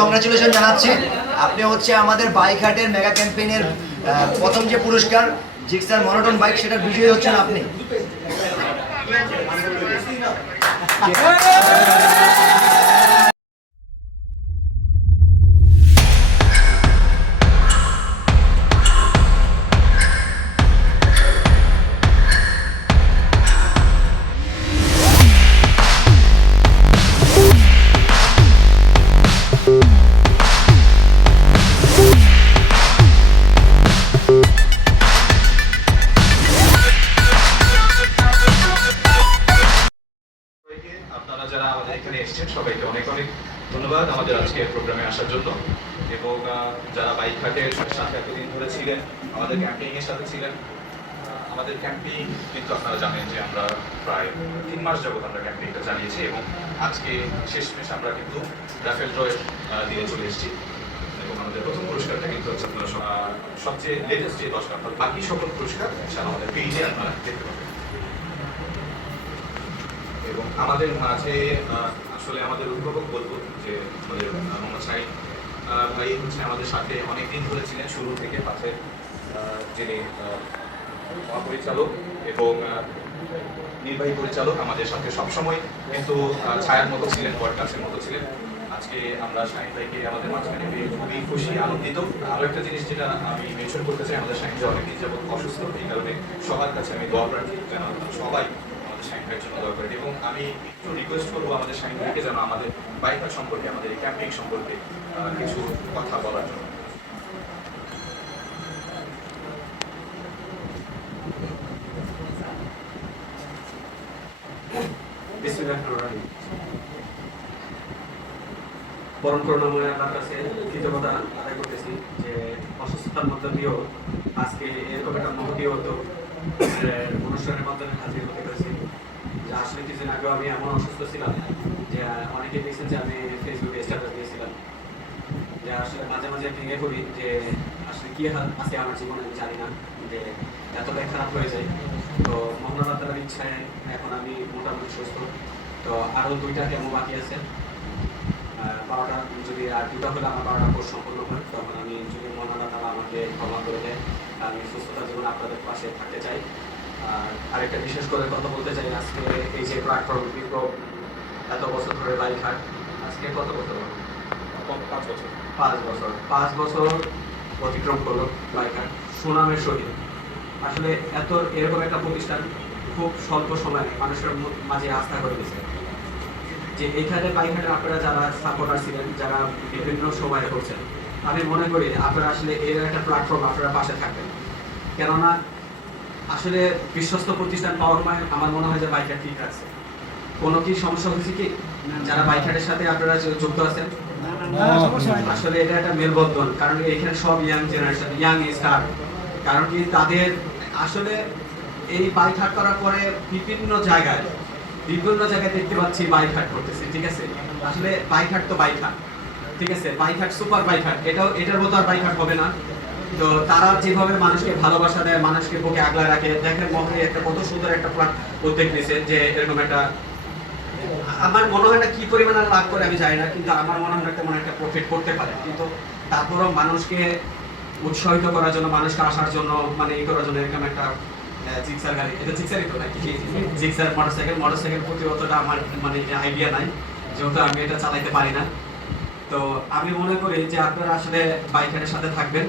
Congratulation জানাচ্ছি। আপনি হচ্ছে আমাদের বাইক হাটের মেগা ক্যাম্পেইনের প্রথম যে পুরস্কার, জিক্সার মনোটন বাইক, সেটা বিজয়ী হচ্ছেন আপনি। প্রোগ্রামে আসার জন্য। এবং যারা বাইক হাটের সাথে এতদিন ধরে ছিলেন, আমাদের ক্যাম্পিং এর সাথে ছিলেন আমাদের ক্যাম্পিং কিন্তু আপনারা জানেন যে আমরা প্রায় তিন মাস যাবত আমরা ক্যাম্পিংটা চালিয়েছি এবং আজকে শেষমেশ আমরা কিন্তু রাফেল ড্রয়ের দিনে চলে এসেছি। এবং আমাদের প্রথম পুরস্কারটা কিন্তু হচ্ছে আপনারা সবচেয়ে লেটেস্ট যে দশটা বাকি সকল পুরস্কার, সেটা আমাদের পেজে আপনারা দেখতে পাবেন এবং আমাদের মাঝে আসলে আমাদের অভিভাবক বলব যে মোহাম্মদ আহ, ভাই হচ্ছে আমাদের সাথে অনেক দিন ধরে ছিলেন শুরু থেকে পাশে যিনি মহাপরিচালক এবং নির্বাহী পরিচালক আমাদের সাথে সবসময় কিন্তু ছায়ার মতো ছিলেন বরকাসের মতো ছিলেন। আজকে আমরা শাহিন ভাইকে আমাদের মাঝখানে পেয়ে খুবই খুশি আনন্দিত। আরও একটা জিনিস যেটা আমি মেনশন করতে চাই আমাদের শাহিন অনেকদিন যাবত অসুস্থ এই কারণে সবার কাছে আমি দোয়া প্রার্থী সবাই আমাদের ভাইয়ের জন্য দোয়া এবং আমি একটু রিকোয়েস্ট করব আমাদের শাহিন যেন আমাদের বাইকার সম্পর্কে, আমাদের এই ক্যাম্পিং সম্পর্কে কিছু কথা বলার জন্য। পরম করুণাময় আল্লাহর কাছে কৃতজ্ঞতা আদায় করতেছি যে অসুস্থতার মধ্যে দিয়েও আজকে এরকম একটা মহতি উদ্যোগ অনুষ্ঠানের মাধ্যমে হাজির হতে কিছুদিন আগেও আমি এমন অসুস্থ ছিলাম যে অনেকে দেখছেন যে আমি ফেসবুকে স্ট্যাটাস দিয়েছিলাম। যে আসলে মাঝে মাঝে ভেঙে পড়ি যে আসলে কি আছে আমার জীবনে আমি জানি না যে এতটাই খারাপ হয়ে যায়। তো মহান তালার ইচ্ছায় এখন আমি মোটামুটি সুস্থ। তো আরও দুইটা কেমো বাকি আছে। বারোটা যদি আর দুটা হলে আমার বারোটা কোর্স সম্পূর্ণ হয়, তখন আমি যদি মহান তালা আমাকে ক্ষমা করে দেয়, আমি সুস্থতার জীবনে আপনাদের পাশে থাকতে চাই। আর আরেকটা বিশেষ করে কথা বলতে চাই আজকে এই যে প্ল্যাটফর্ম বিপ্লব এত বছর ধরে হাট আজকে কত বছর? পাঁচ বছর। পাঁচ বছর। পাঁচ বছর অতিক্রম করল বাইকার সুনামের সহিত। আসলে এত এরকম একটা প্রতিষ্ঠান খুব স্বল্প সময়ে মানুষের মাঝে আস্থা করে দিয়েছে। যে এখানে বাইকারে আপনারা যারা সাপোর্টার ছিলেন যারা বিভিন্ন সময় করছেন আমি মনে করি আপনারা আসলে এর একটা প্ল্যাটফর্ম আপনারা পাশে থাকবেন। কেননা আসলে বিশ্বস্ত প্রতিষ্ঠান পাওয়ার মানে আমার মনে হয় যে বাইকার ঠিক আছে। কোনো কি সমস্যা হয়েছে কি? যারা বাইকারের সাথে আপনারা যুক্ত আছেন? আসলে এটা একটা মেলবন্ধন কারণ এখানে সব ইয়াং জেনারেশন ইয়াং স্টার কারণ কি তাদের আসলে এই বাইক হাট করার পরে বিভিন্ন জায়গায় বিভিন্ন জায়গায় দেখতে পাচ্ছি বাইক হাট করতেছে ঠিক আছে? আসলে বাইক হাট তো বাইক হাট ঠিক আছে? বাইক হাট সুপার বাইক হাট এটাও এটার মতো আর বাইক হাট হবে না। তো তারা যেভাবে মানুষকে ভালোবাসা দেয়, মানুষকে বুকে আগলায় রাখে, দেখেন মহলে একটা কত সুন্দর একটা উদ্যোগ নিছে যে এরকম একটা আমার মনে হয় না কি পরিমাণে লাভ করে আমি জানি না, কিন্তু আমার মনে হয় একটা মনে একটা প্রফিট করতে পারে। কিন্তু তারপরও মানুষকে উৎসাহিত করার জন্য, মানুষকে আসার জন্য মানে এই করার জন্য এরকম একটা জিক্সার গাড়ি। এটা জিক্সারই তো নাকি? জিক্সার মোটরসাইকেল মোটরসাইকেল প্রতি অতটা আমার মানে আইডিয়া নাই। যেহেতু আমি এটা চালাইতে পারি না। তো আমি মনে করি যে আপনারা আসলে বাইকারের সাথে থাকবেন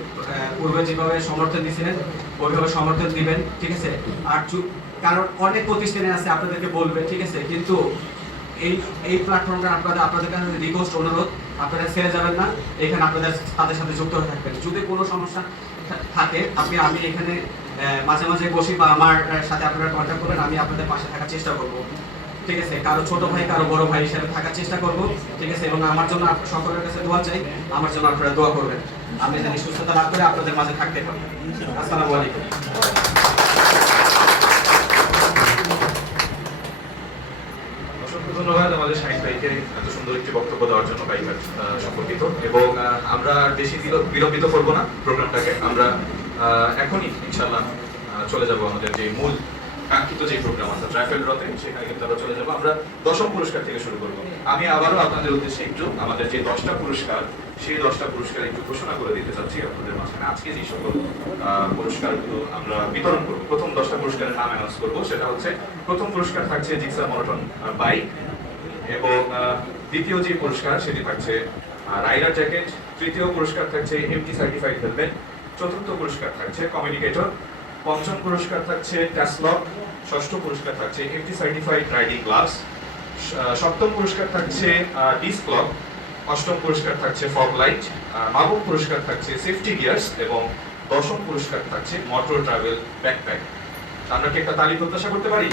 পূর্বে যেভাবে সমর্থন দিয়েছিলেন ওইভাবে সমর্থন দিবেন, ঠিক আছে? আর কারণ অনেক প্রতিষ্ঠানে আছে, আপনাদেরকে বলবে, ঠিক আছে? কিন্তু এই এই প্ল্যাটফর্মটা আপনাদের আপনাদের কাছে রিকোয়েস্ট অনুরোধ, আপনারা ছেড়ে যাবেন না, এখানে আপনাদের তাদের সাথে যুক্ত হয়ে থাকবেন। যদি কোনো সমস্যা থাকে, আপনি, আমি এখানে মাঝে মাঝে বসি বা আমার সাথে আপনারা কন্ট্যাক্ট করবেন, আমি আপনাদের পাশে থাকার চেষ্টা করব। ঠিক আছে, কারও ছোট ভাই, কারও বড় ভাই হিসেবে থাকার চেষ্টা করব, ঠিক আছে, এবং আমার জন্য সকলের কাছে দোয়া চাই, আমার জন্য আপনারা দোয়া করবেন। আমি জানি সুস্থতা লাভ করে আপনাদের মাঝে থাকতে পারি আসসালামু আলাইকুম। ধন্যবাদ আমাদের ভাইকে এত সুন্দর একটি বক্তব্য দেওয়ার জন্য সম্পর্কিত। এবং আমরা বেশি বিল- বিলম্বিত করব না প্রোগ্রামটাকে। আমরা এখনই ইনশাল্লাহ চলে যাব আমাদের যে মূল কাঙ্ক্ষিত যে প্রোগ্রাম আছে ট্রাভেল রতে সেখানে কিন্তু আমরা চলে যাব। আমরা দশম পুরস্কার থেকে শুরু করব। আমি আবারও আপনাদের উদ্দেশ্যে একটু আমাদের যে দশটা পুরস্কার, সেই দশটা পুরস্কার একটু ঘোষণা করে দিতে চাচ্ছি আপনাদের মাঝখানে। আজকে যে সকল পুরস্কারগুলো আমরা বিতরণ করব, প্রথম দশটা পুরস্কারের নাম অ্যানাউন্স করব। সেটা হচ্ছে, প্রথম পুরস্কার থাকছে জিক্সার মনোটন বাইক এবং দ্বিতীয় যে পুরস্কার, সেটি থাকছে রাইডার জ্যাকেট তৃতীয় পুরস্কার থাকছে এমটি সার্টিফাইড হেলমেট চতুর্থ পুরস্কার থাকছে কমিউনিকেটর পঞ্চম পুরস্কার থাকছে ক্যাসলক ষষ্ঠ পুরস্কার থাকছে এফটি সার্টিফাইড রাইডিং গ্লাস সপ্তম পুরস্কার থাকছে ডিস্ক ক্লক অষ্টম পুরস্কার থাকছে ফগ লাইট নবম পুরস্কার থাকছে সেফটি গিয়ার্স এবং দশম পুরস্কার থাকছে মোটর ট্রাভেল ব্যাকপ্যাক আমরা কি একটা তালি প্রত্যাশা করতে পারি?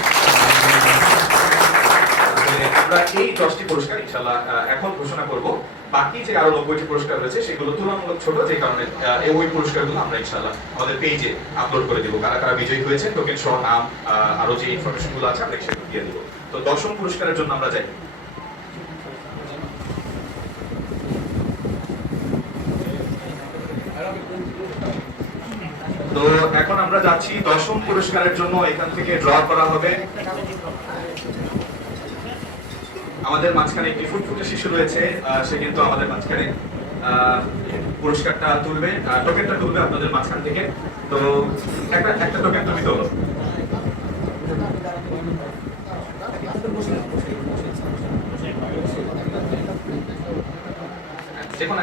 আমরা এই দশটি পুরস্কার ইনশাল্লাহ এখন ঘোষণা করব। বাকি যে আরও নব্বইটি পুরস্কার রয়েছে, সেগুলো তুলনামূলক ছোট, যে কারণে এই ওই পুরস্কারগুলো আমরা ইনশাল্লাহ আমাদের পেজে আপলোড করে কারা কারা বিজয়ী হয়েছে টোকেন সহ নাম আরও যে আছে, আমরা সেগুলো দিয়ে তো দশম পুরস্কারের জন্য আমরা যাই। তো এখন আমরা যাচ্ছি দশম পুরস্কারের জন্য, এখান থেকে ড্র করা হবে। আমাদের মাঝখানে একটি ফুটফুটে শিশু রয়েছে সে কিন্তু আমাদের মাঝখানে পুরস্কারটা তুলবে টোকেনটা তুলবে আপনাদের মাঝখান থেকে। তো একটা একটা টোকেন তুমি তোলো।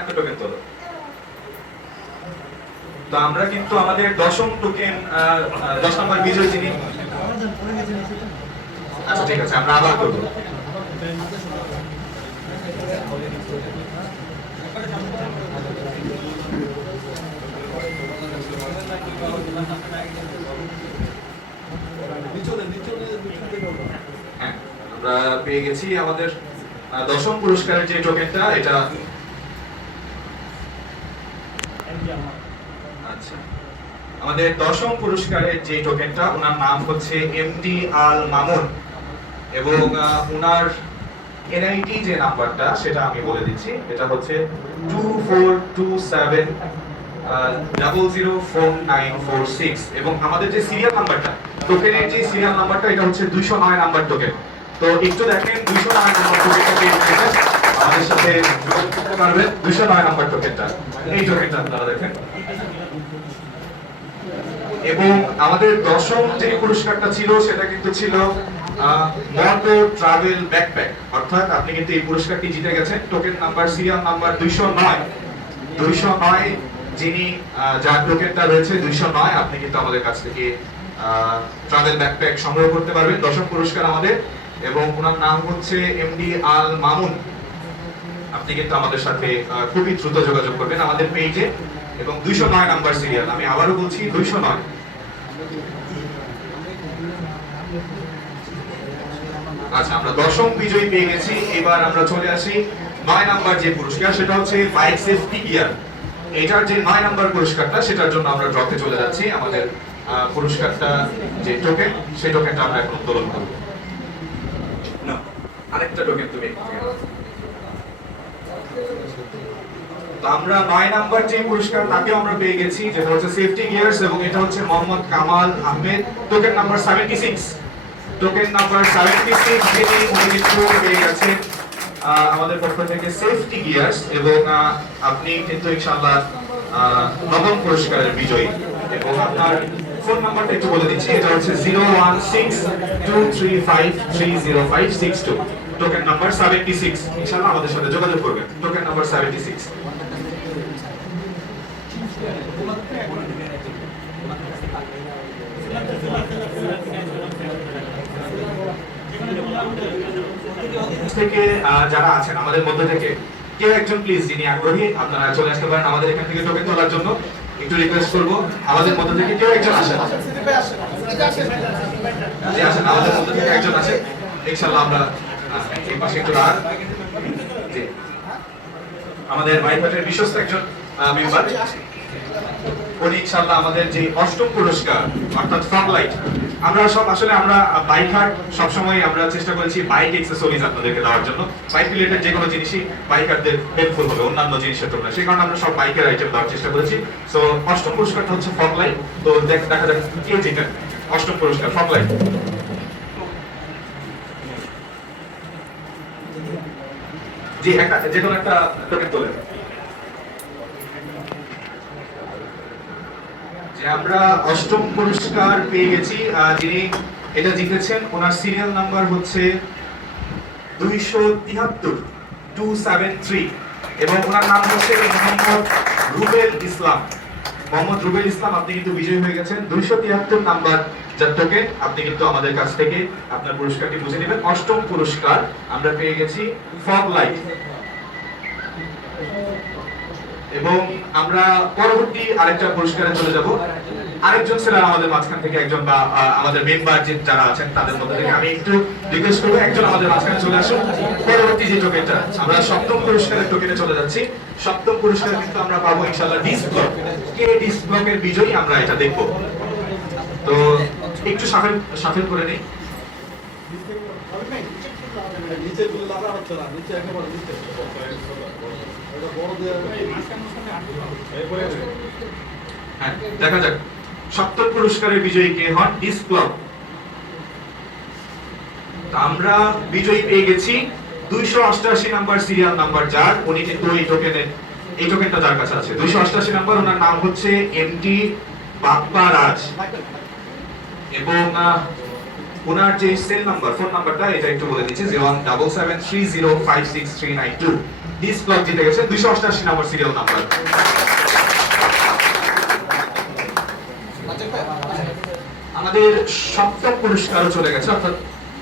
একটা টোকেন তোলো। তো আমরা কিন্তু আমাদের দশম টোকেন দশ নম্বর বিজয় যিনি আচ্ছা ঠিক আছে, আমরা আবার করব হ্যাঁ, আমরা পেয়ে গেছি আমাদের দশম পুরস্কারের যে টোকেনটা এটা আচ্ছা। আমাদের দশম পুরস্কারের যে টোকেনটা ওনার নাম হচ্ছে এমডি আল মামুন। এবং ওনার এনআইটি যে নাম্বারটা, সেটা আমি বলে দিচ্ছি, এটা হচ্ছে two four two seven double zero four nine four six এবং আমাদের যে সিরিয়াল নাম্বারটা টোকেনের যে সিরিয়াল নাম্বারটা এটা হচ্ছে দুইশো নয় নাম্বার টোকেন তো একটু দেখেন, দুইশো নয় নাম্বার টোকেনটা। আমাদের সাথে করতে পারবেন। দুইশো নয় নাম্বার টোকেনটা এই টোকেনটা আপনারা দেখেন। এবং আমাদের দশম যে পুরস্কারটা ছিল, সেটা কিন্তু ছিল মটো ট্রাভেল ব্যাকপ্যাক। অর্থাৎ আপনি কিন্তু এই পুরস্কারটি জিতে গেছেন। টোকেন নাম্বার, সিরিয়াল নাম্বার দুইশো নয়। দুইশো নয় যিনি যার টোকেনটা রয়েছে দুইশো নয়, আপনি কিন্তু আমাদের কাছ থেকে ট্রাভেল ব্যাকপ্যাক সংগ্রহ করতে পারবেন। দশম পুরস্কার আমাদের এবং ওনার নাম হচ্ছে এমডি আল মামুন। আপনি কিন্তু আমাদের সাথে খুবই দ্রুত যোগাযোগ করবেন আমাদের পেজে। এবং দুইশো নয় নাম্বার সিরিয়াল আমি আবারও বলছি দুইশো নয়। আচ্ছা আমরা দশম বিজয়ী পেয়ে গেছি। এবার আমরা চলে আসি নয় নাম্বার যে পুরস্কার, সেটা হচ্ছে বাইক সেফটি গিয়ার। এটার যে নয় নাম্বার পুরস্কারটা, সেটার জন্য আমরা ড্রতে চলে যাচ্ছি। আমাদের পুরস্কারটা যে টোকেন সেই টোকেনটা আমরা এখন উত্তোলন করব। আরেকটা টোকেন তুমি আমরা নয় নাম্বার যে পুরস্কার তাকে আমরা পেয়ে গেছি, যেটা হচ্ছে সেফটি গিয়ার্স এবং এটা হচ্ছে Mohammad Kamal Ahmed. Token number seventy six token number seventy six যিনি উনি কিন্তু পেয়ে গেছেন আমাদের পক্ষ থেকে সেফটি গিয়ার্স এবং আপনি কিন্তু ইনশাআল্লাহ নবম পুরস্কারের বিজয়ী। এবং আপনার ফোন নাম্বারটা একটু বলে দিচ্ছি, এটা হচ্ছে zero one six two three five three zero five six two token number seventy six ইনশাআল্লাহ আমাদের সাথে যোগাযোগ করবেন। টোকেন নাম্বার সেভেন্টি সিক্স থেকে যারা আছেন আমাদের মধ্যে থেকে কেউ একজন প্লিজ যিনি আগ্রহী আপনারা চলে আসতে পারেন আমাদের এখান থেকে টোকেন তোলার জন্য। একটু রিকোয়েস্ট করব আমাদের মধ্যে থেকে কেউ একজন আসেন আমাদের মধ্যে থেকে একজন আসেন। ইনশাআল্লাহ আমরা আমাদের বিশ্বস্ত একজন মেম্বার। উনি আমাদের যে অষ্টম পুরস্কার, অর্থাৎ আমরা সব আসলে আমরা বাইক হাট সবসময় আমরা চেষ্টা করেছি বাইক এক্সেসরিজ আপনাদেরকে দেওয়ার জন্য। বাইক রিলেটেড যে কোনো জিনিসই বাইকারদের হেল্পফুল হবে, অন্যান্য জিনিসের তুলনায়। সেই কারণে আমরা সব বাইকের আইটেম দেওয়ার চেষ্টা করেছি। সো অষ্টম পুরস্কারটা হচ্ছে ফগ লাইট তো দেখ- যাক কে জিতেন অষ্টম পুরস্কার ফ্রন্টলাইন জি, একটা যে কোনো একটা টপিক তোলেন যে আমরা অষ্টম পুরস্কার পেয়ে গেছি যিনি এটা জিতেছেন, ওনার সিরিয়াল নাম্বার হচ্ছে দুইশো তিহাত্তর টু সেভেন থ্রি এবং ওনার নাম হচ্ছে মোহাম্মদ রুবেল ইসলাম। মোহাম্মদ রুবেল ইসলাম, আপনি কিন্তু বিজয়ী হয়ে গেছেন। দুইশো তিয়াত্তর নাম্বার জাতকে আপনি কিন্তু আমাদের কাছ থেকে আপনার পুরস্কারটি বুঝে নেবেন। অষ্টম পুরস্কার আমরা পেয়ে গেছি ফগ লাইট এবং আমরা পরবর্তী আরেকটা পুরস্কারে চলে যাব। আরেকজন স্যার আমাদের মাঝখান থেকে একজন বা আমাদের মেম্বার যে যারা আছেন, তাদের মধ্যে থেকে আমি একটু রিকোয়েস্ট করব, একজন আমাদের মাঝখানে চলে আসুন। পরবর্তী যে টোকেনটা আমরা সপ্তম পুরস্কারের টোকেনে চলে যাচ্ছি। সপ্তম পুরস্কার কিন্তু আমরা পাবো, ইনশাআল্লাহ ডিস ব্লক কে ডিস ব্লকের বিজয়ী, আমরা এটা দেখব। তো একটু সাফেল সাফেল করে নিই। হ্যাঁ দেখা যাক। সপ্তম পুরস্কারের বিজয়ী কে হন? ডিস তা আমরা বিজয়ী পেয়ে গেছি। দুইশো অষ্টআশি নাম্বার সিরিয়াল নাম্বার যার। উনি কিন্তু এই টোকেনের এই টোকেনটা যার কাছে আছে। দুইশো অষ্টআশি নাম্বার, ওনার নাম হচ্ছে এমডি বাপ্পা রাজ এবং ওনার যে সেল নাম্বার ফোন নাম্বারটা এটা একটু বলে দিচ্ছি zero one double seven three zero five six three nine two dish ব্লক জিতে গেছে। দুইশো অষ্টআশি নাম্বার সিরিয়াল নাম্বার আমাদের সপ্তম পুরস্কারও চলে গেছে, অর্থাৎ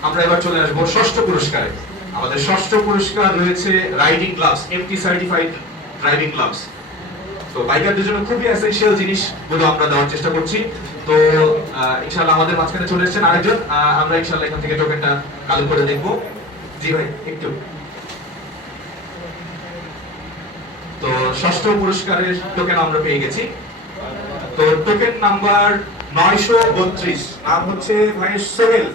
আমরা এবার চলে আসব ষষ্ঠ পুরস্কারে। আমাদের ষষ্ঠ পুরস্কার রয়েছে riding gloves FT certified driving gloves তো বাইকারদের জন্য খুবই এসেনশিয়ালগুলো আমরা দেওয়ার চেষ্টা করছি। তো ইনশাআল্লাহ আমাদের মাঝখানে চলে এসেছেন আরেকজন। আমরা ইনশাআল্লাহ এখান থেকে টোকেনটা কালেক্ট করে দেখব। জি ভাই, একটু। তো ষষ্ঠ পুরস্কারের টোকেন আমরা পেয়ে গেছি। তো টোকেন নাম্বার নয়শো বত্রিশ। নাম হচ্ছে ভাই সোহেল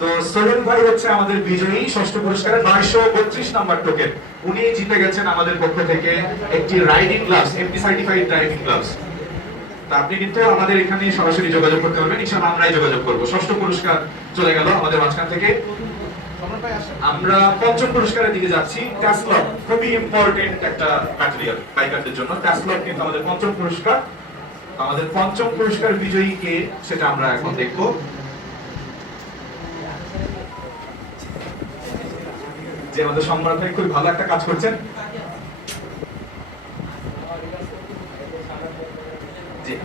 তো সোহেল ভাই হচ্ছে আমাদের বিজয়ী, ষষ্ঠ পুরস্কারের নয়শো বত্রিশ নাম্বার টোকেন। উনি জিতে গেছেন আমাদের পক্ষ থেকে একটি riding gloves MP certified driving gloves তা আপনি কিন্তু আমাদের এখানে সরাসরি যোগাযোগ করতে পারবেন। ইনশাআল্লাহ আমরাই যোগাযোগ করব। ষষ্ঠ পুরস্কার চলে গেল আমাদের মাঝখান থেকে। আমরা পঞ্চম পুরস্কারের দিকে যাচ্ছি। ট্যাসলক খুবই ইম্পর্টেন্ট একটা ম্যাটেরিয়াল বাইকারদের জন্য। ট্যাসলক কিন্তু আমাদের পঞ্চম পুরস্কার। আমাদের পঞ্চম পুরস্কার বিজয়ী কে সেটা আমরা এখন দেখব। যে আমাদের সম্রাট ভাই খুবই ভালো একটা কাজ করছেন।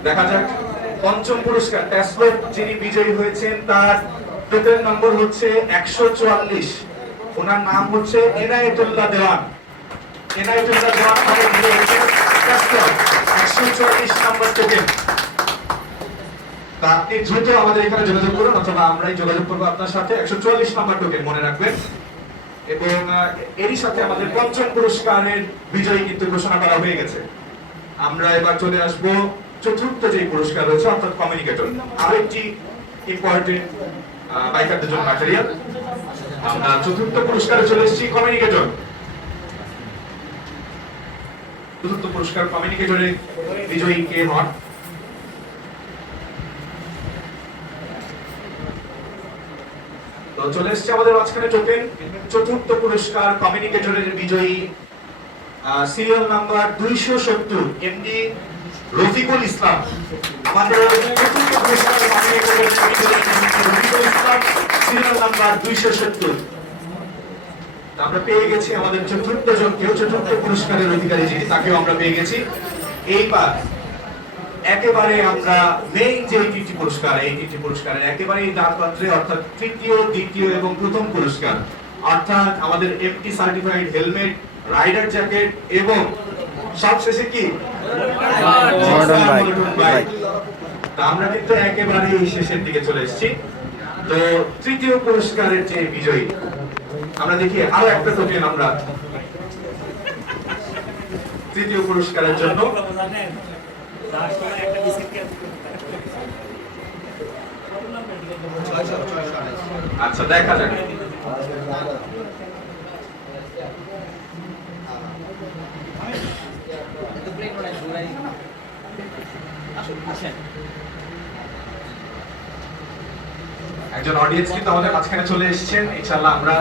দেখা যাক। পঞ্চম পুরস্কার ট্যাসলক যিনি বিজয়ী হয়েছেন, তার টোটাল নম্বর হচ্ছে একশো চুয়াল্লিশ। ওনার নাম হচ্ছে এনায়েতুল্লাহ দেওয়ান। এনায়েতুল্লাহ দেওয়ান আমাদের বিজয়ী হয়েছেন একশো চুয়াল্লিশ নম্বর তা আপনি দ্রুত আমাদের এখানে যোগাযোগ করুন, অথবা আমরাই যোগাযোগ করব আপনার সাথে। একশো চুয়াল্লিশ নম্বর মনে রাখবেন। এবং এরই সাথে আমাদের পঞ্চম পুরস্কারের বিজয়ী কিন্তু ঘোষণা করা হয়ে গেছে। আমরা এবার চলে আসব চতুর্থ যে পুরস্কার রয়েছে, অর্থাৎ কমিউনিকেটর আরেকটি ইম্পর্টেন্ট বাইকারদের জন্য ম্যাটেরিয়াল আমরা চতুর্থ পুরস্কারে চলে এসেছি কমিউনিকেটর চতুর্থ পুরস্কার কমিউনিকেটরে বিজয়ী কে হন? চলে এসেছে আমাদের মাঝখানে টোকেন চতুর্থ পুরস্কার কমিউনিকেটরের বিজয়ী সিরিয়াল নাম্বার দুইশো সত্তর এমডি রফিকুল ইসলাম। আমাদের চতুর্থ পুরস্কার কমিউনিকেটরের বিজয়ী, রফিকুল ইসলাম সিরিয়াল নাম্বার দুইশো সত্তর। আমরা পেয়ে গেছি আমাদের চতুর্থ জনকেও চতুর্থ পুরস্কারের অধিকারী যিনি তাকেও আমরা পেয়ে গেছি। এইবার একেবারে আমরা মেইন যে তিনটি পুরস্কার এই তিনটি পুরস্কারের একেবারে ডাক পাত্রে অর্থাৎ তৃতীয় দ্বিতীয় এবং প্রথম পুরস্কার। অর্থাৎ আমাদের MT certified helmet rider jacket এবং সবশেষে কি? আমরা কিন্তু একেবারে শেষের দিকে চলে এসেছি। তো তৃতীয় পুরস্কারের যে বিজয়ী আমরা দেখি আরও একটা টোকেন আমরা। তৃতীয় পুরস্কারের জন্য। আচ্ছা দেখা যাক। একজন অডিয়েন্স কিন্তু আমাদের মাঝখানে চলে এসেছেন। ইনশাআল্লাহ আমরা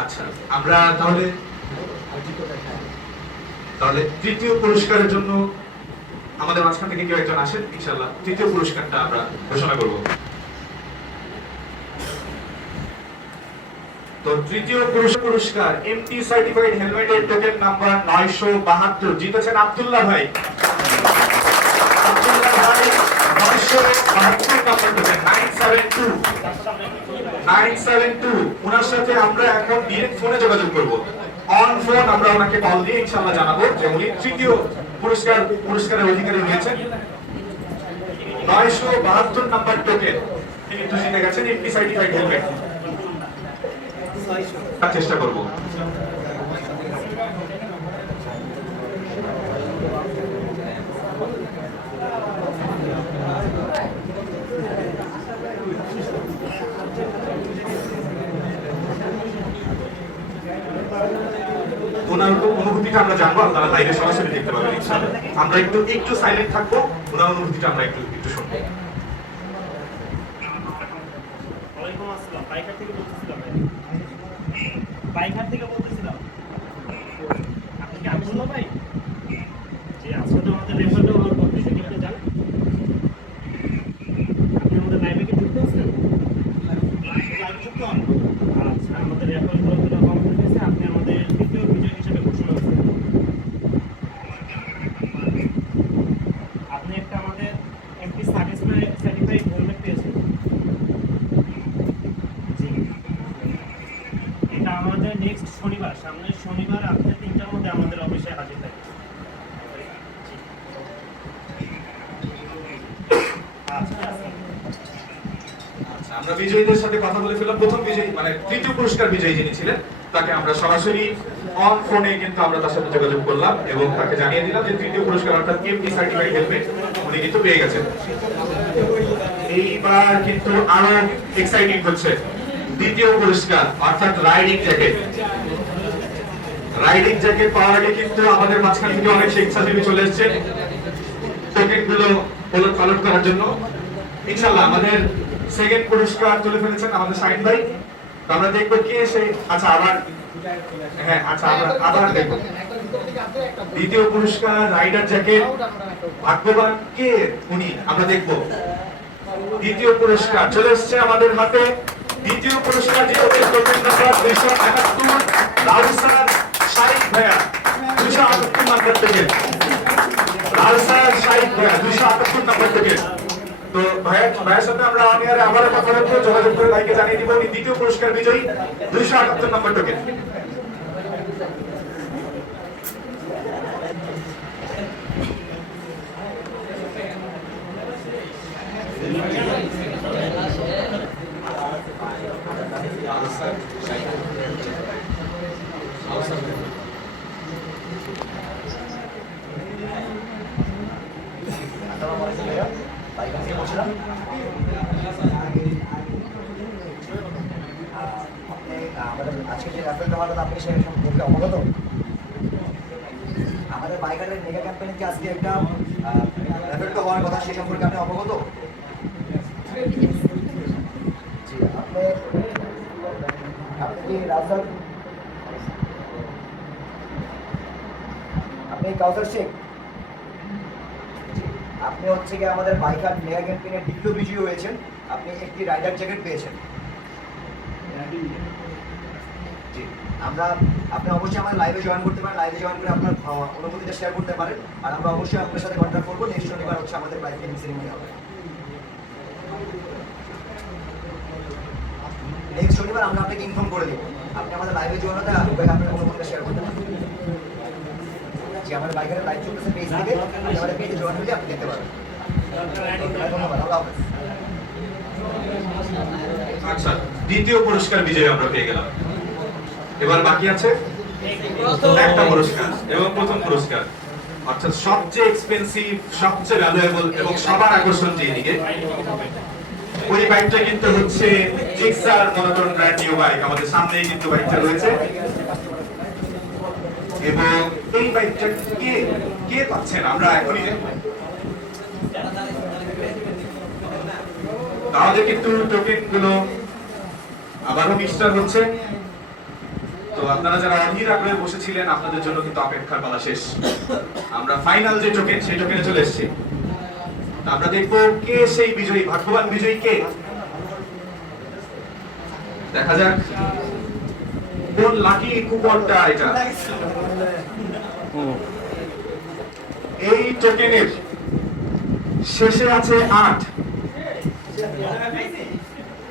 আচ্ছা আমরা তাহলে তাহলে তৃতীয় পুরস্কারের জন্য আমাদের মাঝখান থেকে কেউ একজন আসেন। ইনশাআল্লাহ তৃতীয় পুরস্কারটা আমরা ঘোষণা করব। তো তৃতীয় পুরস্কার এমটি সার্টিফাইড হেলমেটের টোকেন নাম্বার নয়শো বাহাত্তর। জিতেছেন আব্দুল্লাহ ভাই। ফোনে যোগাযোগ অন আমরা ওনাকে দিয়ে তৃতীয় পুরস্কার, পুরস্কারের অধিকারী হয়েছেন। নয়শো বাহাত্তর নাম্বার জিতে গেছেন সার্টিফাইড চেষ্টা করব। ওনার অনুভূতিটা আমরা জানব আপনারা লাইভে সরাসরি দেখতে পাবেন আমরা একটু একটু সাইলেন্ট থাকব, ওনার অনুভূতিটা আমরা একটু একটু শুনব। আসসালাম। থেকে বাইকার থেকে বলতেছিলাম আপনি কি আব্দুল্লাহ ভাই যে আজকে তো আমাদের রেফারেন্ড হওয়ার কম্পিটিশন কিন্তু জান আপনি আমাদের লাইভে কি যুক্ত আছেন লাইভ যুক্ত হন আচ্ছা আমাদের রেফারেন্ড হওয়ার কমপ্লিট হয়েছে আপনি আমাদের তৃতীয় বিজয় হিসেবে ঘোষণা হয়েছে আপনি একটা আমাদের এমপি সার্টিফাইড সার্টিফাইড হেলমেট পেয়েছেন জি এটা আমাদের নেক্সট শনিবার সামনের শনিবার আপনার তিনটার মধ্যে আমাদের অফিসে হাজির থাকবে জি। আচ্ছা আচ্ছা। আচ্ছা, আমরা বিজয়ীদের সাথে কথা বলে ফেললাম। প্রথম বিজয়ী মানে তৃতীয় পুরস্কার বিজয়ী যিনি ছিলেন, তাকে আমরা সরাসরি অন ফোনে কিন্তু আমরা তার সাথে যোগাযোগ করলাম এবং তাকে জানিয়ে দিলাম যে তৃতীয় পুরস্কার অর্থাৎ এমপি সার্টিফাইড হেলমেট উনি কিন্তু পেয়ে গেছেন। এইবার কিন্তু আরও এক্সাইটিং হচ্ছে। দ্বিতীয় পুরস্কার, অর্থাৎ রাইডিং জ্যাকেট রাইডিং জ্যাকেট পাওয়ার আগে কিন্তু আমাদের মাঝখান থেকে অনেক স্বেচ্ছাসেবী চলে এসেছেন টোকেনগুলো পালট করার জন্য। ইনশাল্লাহ আমাদের সেকেন্ড পুরস্কার তুলে ফেলেছেন আমাদের সাইন ভাই। আমরা দেখব কে এসে আচ্ছা আবার হ্যাঁ আচ্ছা আমরা আবার দেখব। দ্বিতীয় পুরস্কার, রাইডার জ্যাকেট, ভাগ্যবান কে? উনি, আমরা দেখব। দ্বিতীয় পুরস্কার চলে এসছে আমাদের হাতে। দ্বিতীয় পুরস্কার জিতেছে টোকেন নাম্বার দুইশো একাত্তর লাল স্যার শাহিদ ভাইয়া। দুইশো আটাত্তর নাম্বার থেকে। লাল স্যার শাহিদ ভাইয়া, দুইশো আটাত্তর নাম্বার থেকে। তো ভাইয়ের ভাইয়ের সাথে আমরা আমি আর আবার কথা বলব, যোগাযোগ করে ভাইকে জানিয়ে দিব দ্বিতীয় পুরস্কার বিজয়ী দুইশো আটাত্তর নম্বর টোকেন আসসালামু আলাইকুম ভাইয়া বাইকার থেকে বলছিলাম আপনি আমাদের আজকে যে র্যাফেলটা হলো আপনি সে সম্পর্কে অবগত আমাদের বাইকারের মেগা ক্যাম্পেইনে কি আজকে একটা র্যাফেলটা হওয়ার কথা সে সম্পর্কে আপনি অবগত আপনি কাউসার শেখ? আপনি হচ্ছে কি আমাদের বাইকার মেগা ক্যাম্পেইনের দ্বিতীয় বিজয়ী হয়েছেন। আপনি একটি রাইডার জ্যাকেট পেয়েছেন। জি, আমরা আপনি অবশ্যই আমার লাইভে জয়েন করতে পারেন লাইভে জয়েন করে আপনার অনুভূতিটা শেয়ার করতে পারেন। আর আমরা অবশ্যই আপনার সাথে কন্ট্যাক্ট করব নেক্সট শনিবার হচ্ছে আমাদের লাইভ ফিল্ম সেরিমনি হবে। নেক্সট শনিবার আমরা আপনাকে ইনফর্ম করে দেবো। আপনি আমাদের লাইভে জয়েন হতে আপনার আপনার অনুভূতিটা শেয়ার করতে পারেন। যে আমাদের লাইভ আমাদের জয়েন আপনি দেখতে পারেন ধন্যবাদ আচ্ছা দ্বিতীয় পুরস্কার বিজয়ী আমরা পেয়ে গেলাম। এবার বাকি আছে একটা পুরস্কার এবং প্রথম পুরস্কার। অর্থাৎ সবচেয়ে এক্সপেন্সিভ সবচেয়ে ভ্যালুয়েবল এবং সবার আকর্ষণ যেদিকে ওই বাইকটা কিন্তু হচ্ছে Gixxer monotone brand new bike আমাদের সামনেই কিন্তু বাইকটা রয়েছে। এবং এই বাইকটা কে কে পাচ্ছেন? আমরা এখনই আমাদের কিন্তু টোকেনগুলো আবারও মিস্টার হচ্ছে। তো আপনারা যারা অধীর আগ্রহে বসেছিলেন, আপনাদের জন্য কিন্তু অপেক্ষার পালা শেষ। আমরা ফাইনাল যে টোকেন সেই টোকেনে চলে এসেছি। আমরা দেখব কে সেই বিজয়ী, ভাগ্যবান বিজয়ী কে? দেখা যাক। কোন লাকি কুপনটা এটা? এই টোকেনের শেষে আছে আট।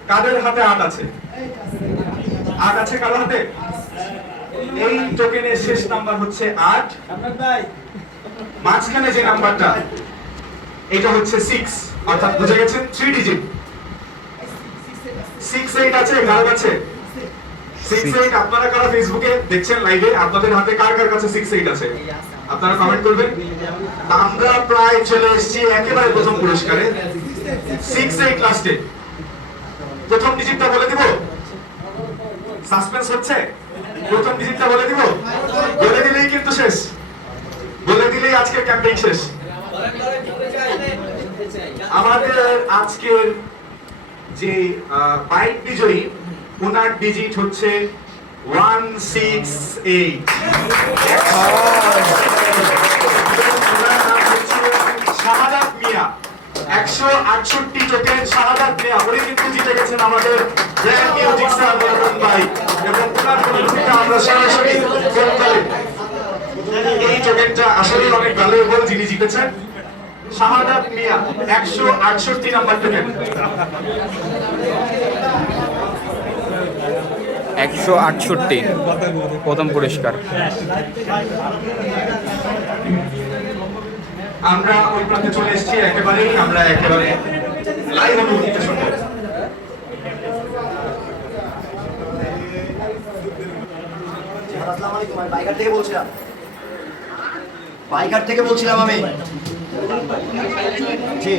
কাদের হাতে আট আছে? আট আছে কারও হাতে? এই টোকেনের শেষ নাম্বার হচ্ছে আট। মাঝখানে যে নাম্বারটা এটা হচ্ছে সিক্স অর্থাৎ বুঝে গেছেন? থ্রি ডিজিট সিক্স এইট আছে কারও কাছে সিক্স এইট আপনারা কারা ফেসবুকে দেখছেন লাইভে আপনাদের হাতে কার কার কাছে সিক্স এইট আছে? আপনারা কমেন্ট করবেন। আমরা প্রায় চলে এসেছি একেবারে প্রথম পুরস্কারে। সিক্স এইট লাস্টে প্রথম ডিজিটটা বলে দিব। সাসপেন্স হচ্ছে? প্রথম ডিজিটটা বলে দিব? বলে দিলেই কিন্তু শেষ। বলে দিলেই আজকের ক্যাম্পেইন শেষ। আমাদের আজকের যে বাইক বিজয়ী ওনার ডিজিট হচ্ছে one six eight Shahadat Mia. একশো আটষট্টি টোকেন শাহাদাত মিয়া উনি কিন্তু জিতে গেছেন আমাদের ব্র্যান্ড ভাই। এবং ওনার মনোরঞ্জনটা আমরা সরাসরি ফোন এই টোকেনটা আসলে অনেক ভ্যালুয়েবল যিনি জিতেছেন। শাহাদাত মিয়া, একশো আটষট্টি নাম্বার টোকেন একশো আটষট্টি। প্রথম পুরস্কার। আমরা ওই প্রান্তে চলে এসেছি, একেবারেই আমরা একেবারে লাইভ অনুভূতিতে শুনব। বাইকার থেকে বলছিলাম। আমি। জি,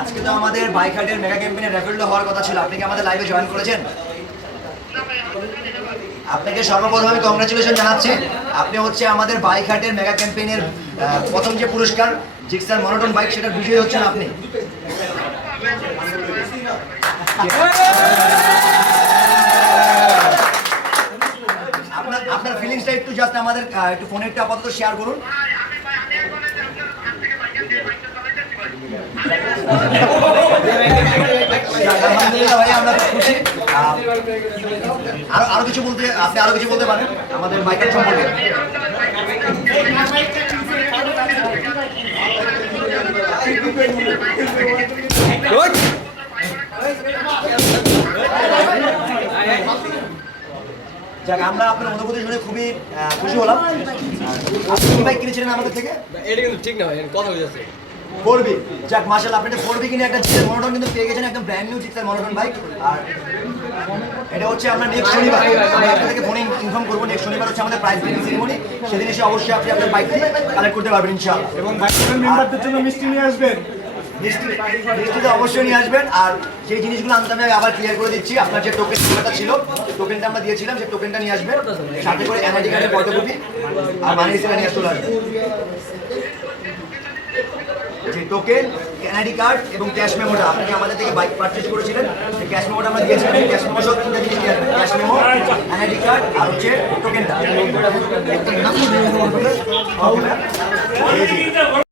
আজকে তো আমাদের বাইক মেগা ক্যাম্পেইনে র্যাপিডো হওয়ার কথা ছিল। আপনি কি আমাদের লাইভে জয়েন করেছেন? আপনাকে সর্বপ্রথম আমি কংগ্রাচুলেশন জানাচ্ছি। আপনি হচ্ছে আমাদের বাইক মেগা ক্যাম্পেইনের প্রথম যে পুরস্কার জিক্সার মনোটন বাইক সেটার বিজয়ী হচ্ছেন আপনি। আপনার ফিলিংসটা একটু জাস্ট আমাদের একটু ফোনে একটু আপাতত শেয়ার করুন। আলহামদুলিল্লাহ ভাই, আমরা আরও আরও কিছু বলতে, আপনি আরও কিছু বলতে পারেন আমাদের বাইকের সম্পর্কে? যাক, আমরা আপনার অনুভূতি শুনে খুবই খুশি হলাম। আপনি বাইক কিনেছিলেন আমাদের থেকে? এটা কিন্তু ঠিক না ভাই কথা হয়ে যাচ্ছে। ফোর বি যাক মার্শাল আপনি ফোর বি কিনে একটা জিক্সার মনোটন কিন্তু পেয়ে গেছেন একদম brand new Gixxer monotone bike আর এটা হচ্ছে আমরা নেক্সট শনিবার। আমি আপনাদেরকে ফোনে ইনফর্ম করব নেক্সট শনিবার হচ্ছে আমাদের প্রাইজ গিভিং সেরিমনি সেদিন এসে অবশ্যই আপনি আপনার বাইকটি কালেক্ট করতে পারবেন ইনশাআল্লাহ। এবং বাইকের মেম্বারদের জন্য মিষ্টি নিয়ে আসবেন। মিষ্টি অবশ্যই নিয়ে আসবেন। আর যে জিনিসগুলো আনতে আমি আবার ক্লিয়ার করে দিচ্ছি আপনার যে টোকেন ছিল টোকেনটা আমরা দিয়েছিলাম সেই টোকেনটা নিয়ে আসবেন। সাথে করে এনআইডি কার্ডের ফটোকপি আর মানি নিয়ে চলে আসবেন। যে টোকেন ক্যানারি কার্ড এবং ক্যাশ মেমোটা আপনি আমাদের থেকে বাইক পারচেজ করেছিলেন? সেই ক্যাশ মেমোটা আমরা দিয়েছিলাম। ক্যাশ মেমো সব তিনটা জিনিস ক্যাশ মেমো ক্যানারি কার্ড আর হচ্ছে টোকেনটা